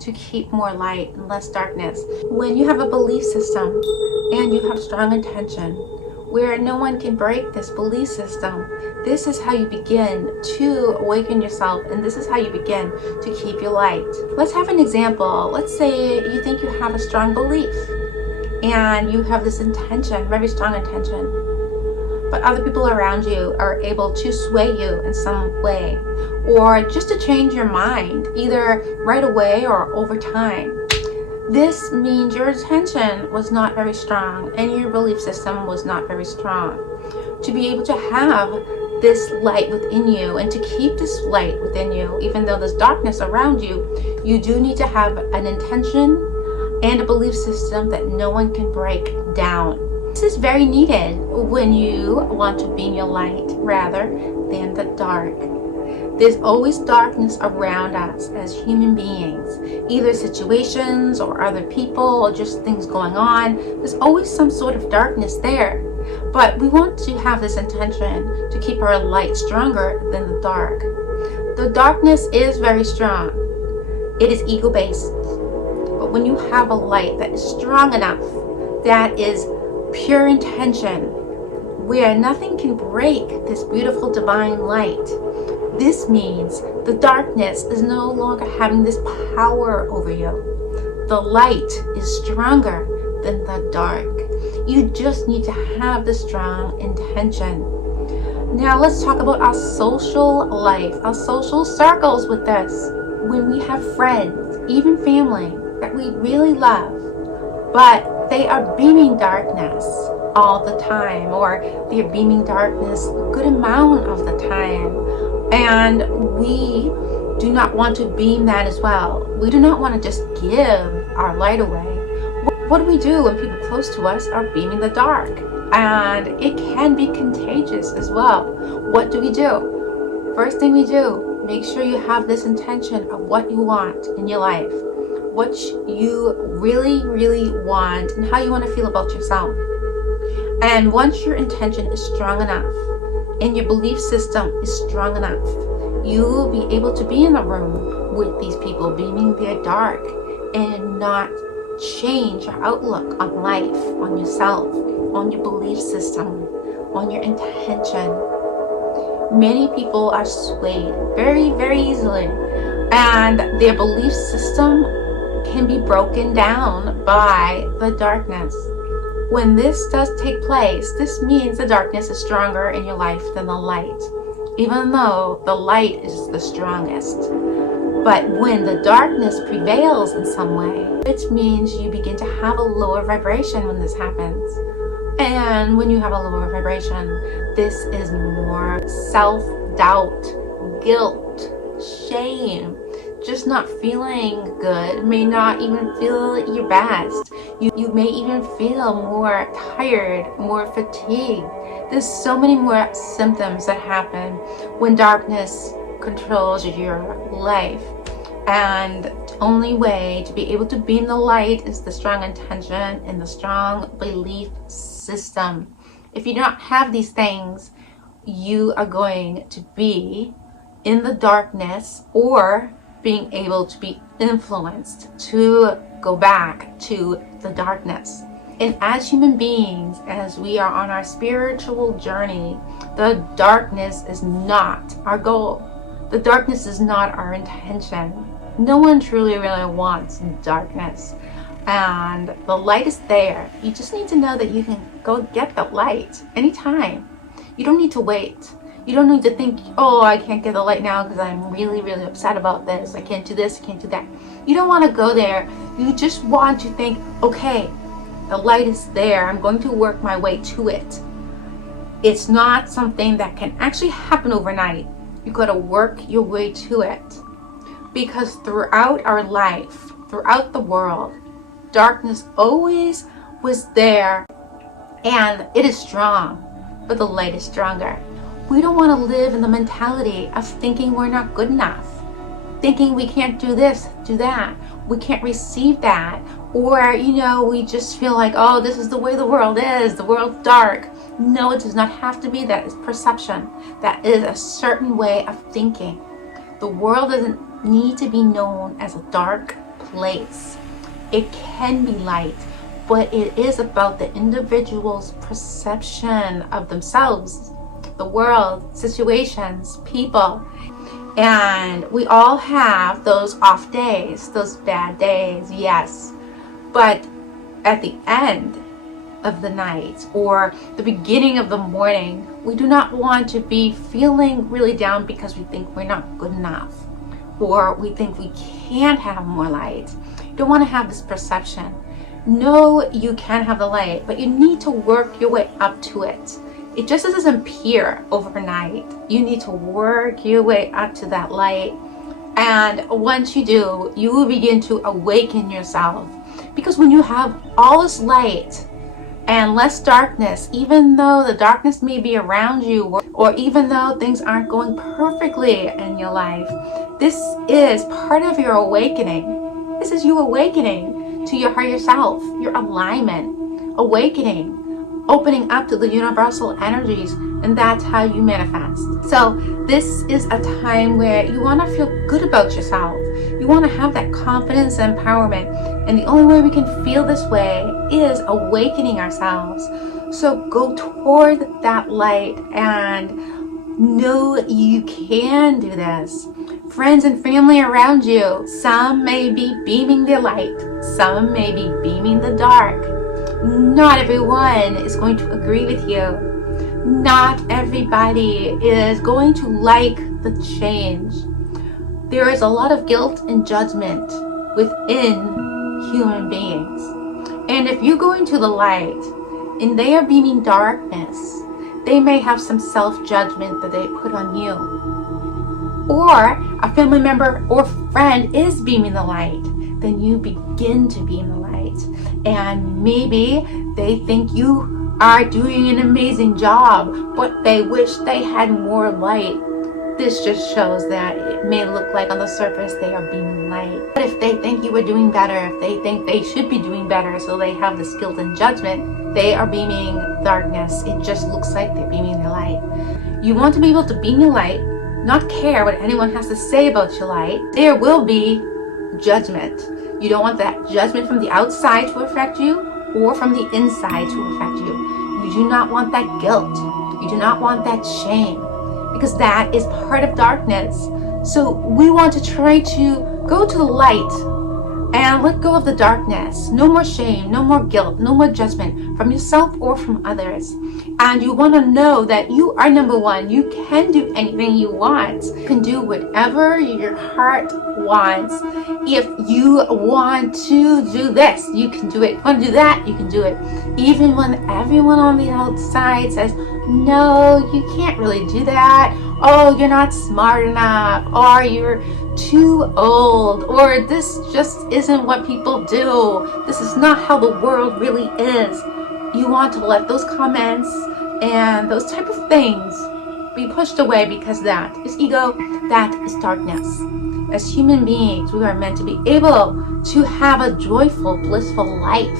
to keep more light and less darkness. When you have a belief system and you have strong intention, where no one can break this belief system, this is how you begin to awaken yourself, and this is how you begin to keep your light. Let's have an example. Let's say you think you have a strong belief and you have this intention, very strong intention, but other people around you are able to sway you in some way, or just to change your mind, either right away or over time. This means your intention was not very strong and your belief system was not very strong. To be able to have this light within you and to keep this light within you, even though there's darkness around you, you do need to have an intention and a belief system that no one can break down. This is very needed when you want to be in your light rather than the dark. There's always darkness around us as human beings, either situations or other people or just things going on. There's always some sort of darkness there. But we want to have this intention to keep our light stronger than the dark. The darkness is very strong. It is ego-based. But when you have a light that is strong enough, that is pure intention, where nothing can break this beautiful divine light, this means the darkness is no longer having this power over you. The light is stronger than the dark. You just need to have the strong intention. Now let's talk about our social life, our social circles with this. When we have friends, even family, that we really love, but they are beaming darkness all the time, or they're beaming darkness a good amount of the time. And we do not want to beam that as well. We do not want to just give our light away. What do we do when people close to us are beaming the dark? And it can be contagious as well. What do we do? First thing we do, make sure you have this intention of what you want in your life, what you really, really want, and how you want to feel about yourself. And once your intention is strong enough, and your belief system is strong enough, you will be able to be in the room with these people beaming their dark and not change your outlook on life, on yourself, on your belief system, on your intention. Many people are swayed very, very easily, and their belief system can be broken down by the darkness. When this does take place, this means the darkness is stronger in your life than the light, even though the light is the strongest. But when the darkness prevails in some way, it means you begin to have a lower vibration when this happens. And when you have a lower vibration, this is more self-doubt, guilt, shame, just not feeling good, may not even feel your best. You may even feel more tired, more fatigued. There's so many more symptoms that happen when darkness controls your life. And the only way to be able to beam the light is the strong intention and the strong belief system. If you don't have these things, you are going to be in the darkness or being able to be influenced to go back to the darkness. And as human beings, as we are on our spiritual journey, the darkness is not our goal. The darkness is not our intention. No one truly really wants darkness. And the light is there. You just need to know that you can go get the light anytime. You don't need to wait. You don't need to think, oh, I can't get the light now because I'm really, really upset about this. I can't do this, I can't do that. You don't want to go there. You just want to think, okay, the light is there. I'm going to work my way to it. It's not something that can actually happen overnight. You got to work your way to it. Because throughout our life, throughout the world, darkness always was there, and it is strong, but the light is stronger. We don't want to live in the mentality of thinking we're not good enough, thinking we can't do this, do that, we can't receive that, or we just feel like, oh, this is the way the world is, the world's dark. No, it does not have to be that. It's perception. That is a certain way of thinking. The world doesn't need to be known as a dark place. It can be light, but it is about the individual's perception of themselves, the world, situations, people. And we all have those off days, those bad days, yes. But at the end of the night or the beginning of the morning, we do not want to be feeling really down because we think we're not good enough, or we think we can't have more light. You don't want to have this perception. No, you can have the light, but you need to work your way up to it. It just doesn't appear overnight. You need to work your way up to that light. And once you do, you will begin to awaken yourself. Because when you have all this light and less darkness, even though the darkness may be around you, or even though things aren't going perfectly in your life, this is part of your awakening. This is you awakening to your higher self, your alignment, awakening, opening up to the universal energies, and that's how you manifest. So this is a time where you want to feel good about yourself. You want to have that confidence and empowerment, and the only way we can feel this way is awakening ourselves. So go toward that light and know you can do this. Friends and family around you, some may be beaming their light, some may be beaming the dark. Not everyone is going to agree with you. Not everybody is going to like the change. There is a lot of guilt and judgment within human beings. And if you go into the light and they are beaming darkness, they may have some self-judgment that they put on you. Or a family member or friend is beaming the light, then you begin to beam the light. And maybe they think you are doing an amazing job, but they wish they had more light. This just shows that it may look like on the surface they are beaming light. But if they think you are doing better, if they think they should be doing better, so they have this guilt and judgment, they are beaming darkness. It just looks like they're beaming their light. You want to be able to beam your light, not care what anyone has to say about your light. There will be judgment. You don't want that judgment from the outside to affect you or from the inside to affect you. You do not want that guilt. You do not want that shame, because that is part of darkness. So we want to try to go to the light and let go of the darkness. No more shame, no more guilt, no more judgment from yourself or from others. And you want to know that you are number one. You can do anything you want. You can do whatever your heart wants. If you want to do this, you can do it. If you want to do that, you can do it. Even when everyone on the outside says, no, you can't really do that. Oh, you're not smart enough. Or you're too old. Or this just isn't what people do. This is not how the world really is. You want to let those comments and those type of things be pushed away, because that is ego, that is darkness. As human beings, we are meant to be able to have a joyful, blissful life.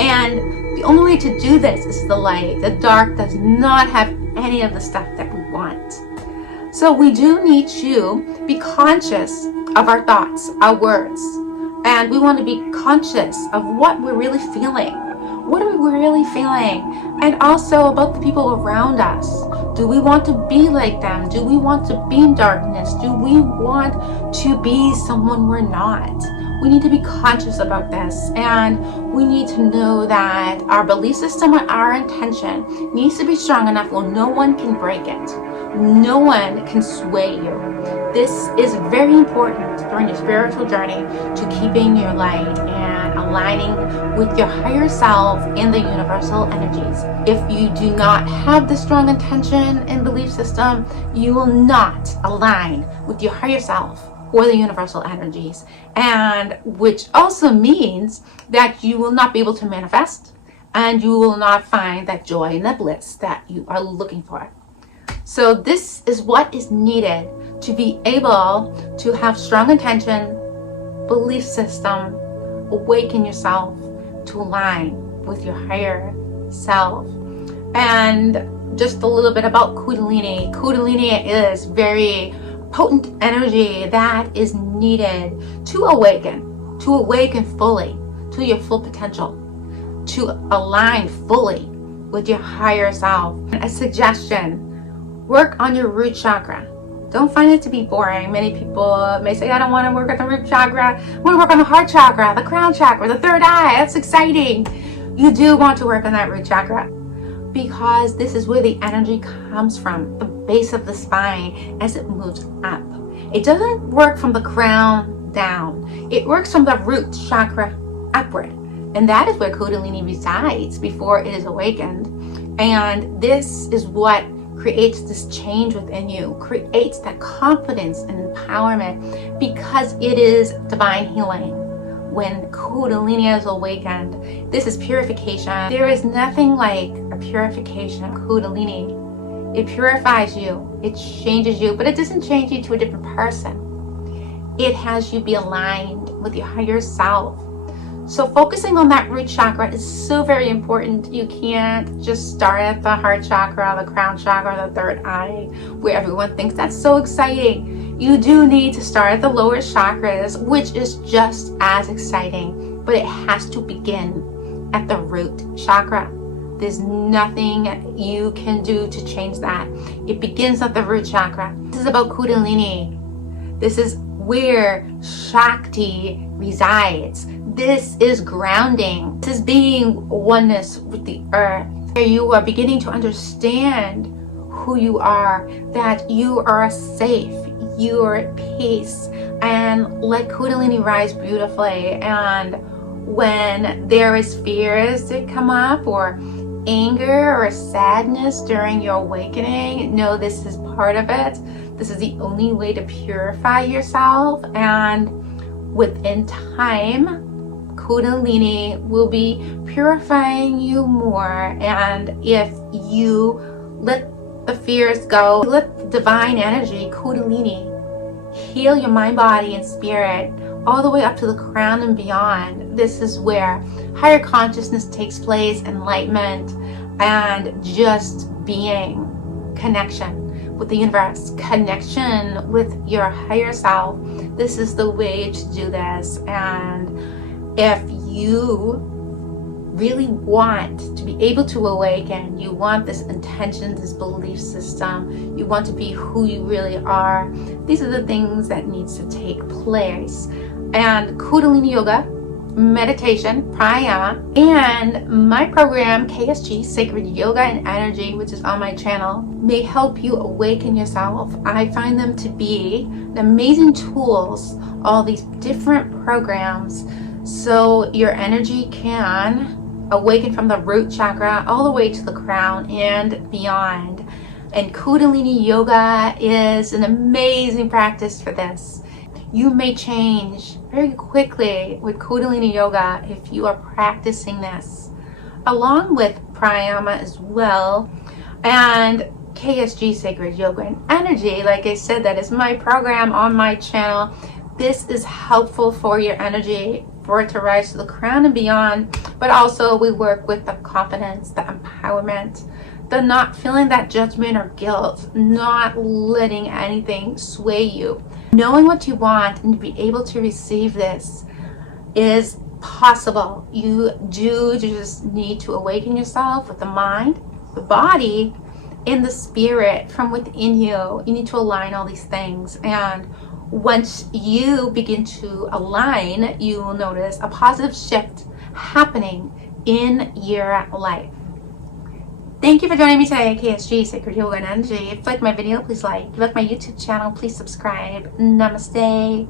And the only way to do this is the light. The dark does not have any of the stuff that we want. So we do need to be conscious of our thoughts, our words. And we want to be conscious of what we're really feeling. What are we really feeling? And also about the people around us. Do we want to be like them? Do we want to be in darkness? Do we want to be someone we're not? We need to be conscious about this, and we need to know that our belief system and our intention needs to be strong enough where no one can break it. No one can sway you. This is very important during your spiritual journey to keeping your light and aligning with your higher self in the universal energies. If you do not have the strong intention and belief system, you will not align with your higher self or the universal energies, and which also means that you will not be able to manifest, and you will not find that joy and that bliss that you are looking for. So this is what is needed to be able to have strong intention, belief system, awaken yourself to align with your higher self. And just a little bit about Kundalini. Kundalini is very potent energy that is needed to awaken to awaken fully to your full potential, to align fully with your higher self. A suggestion, work on your root chakra. Don't find it to be boring. Many people may say, I don't want to work at the root chakra. I want to work on the heart chakra, the crown chakra, the third eye. That's exciting. You do want to work on that root chakra because this is where the energy comes from, the base of the spine as it moves up. It doesn't work from the crown down. It works from the root chakra upward. And that is where Kundalini resides before it is awakened. And this is what creates this change within you, creates that confidence and empowerment, because it is divine healing. When Kundalini is awakened, this is purification. There is nothing like a purification of Kundalini. It purifies you, it changes you, but it doesn't change you to a different person. It has you be aligned with your higher self. So focusing on that root chakra is so very important. You can't just start at the heart chakra, the crown chakra, the third eye, where everyone thinks that's so exciting. You do need to start at the lower chakras, which is just as exciting, but it has to begin at the root chakra. There's nothing you can do to change that. It begins at the root chakra. This is about Kundalini. This is where Shakti resides. This is grounding. This is being oneness with the earth. You are beginning to understand who you are, that you are safe, you are at peace, and let Kundalini rise beautifully. And when there is fears that come up, or anger or sadness during your awakening, know this is part of it. This is the only way to purify yourself, and within time, Kundalini will be purifying you more. And if you let the fears go, let the divine energy, Kundalini, heal your mind, body, and spirit all the way up to the crown and beyond. This is where higher consciousness takes place, enlightenment, and just being, connection with the universe, connection with your higher self. This is the way to do this. And if you really want to be able to awaken, you want this intention, this belief system, you want to be who you really are, these are the things that needs to take place. And Kundalini yoga, meditation, pranayama, and my program KSG, Sacred Yoga and Energy, which is on my channel, may help you awaken yourself. I find them to be amazing tools, all these different programs, so your energy can awaken from the root chakra all the way to the crown and beyond. And Kundalini yoga is an amazing practice for this. You may change very quickly with Kundalini yoga if you are practicing this, along with pranayama as well. And KSG, Sacred Yoga and Energy, like I said, that is my program on my channel. This is helpful for your energy, for it to rise to the crown and beyond. But also we work with the confidence, the empowerment, the not feeling that judgment or guilt, not letting anything sway you. Knowing what you want and to be able to receive this is possible. You do just need to awaken yourself with the mind, the body, and the spirit from within you. You need to align all these things. And once you begin to align, you will notice a positive shift happening in your life. Thank you for joining me today at KSG, Sacred Yoga and Energy. If you liked my video, please like. If you like my YouTube channel, please subscribe. Namaste.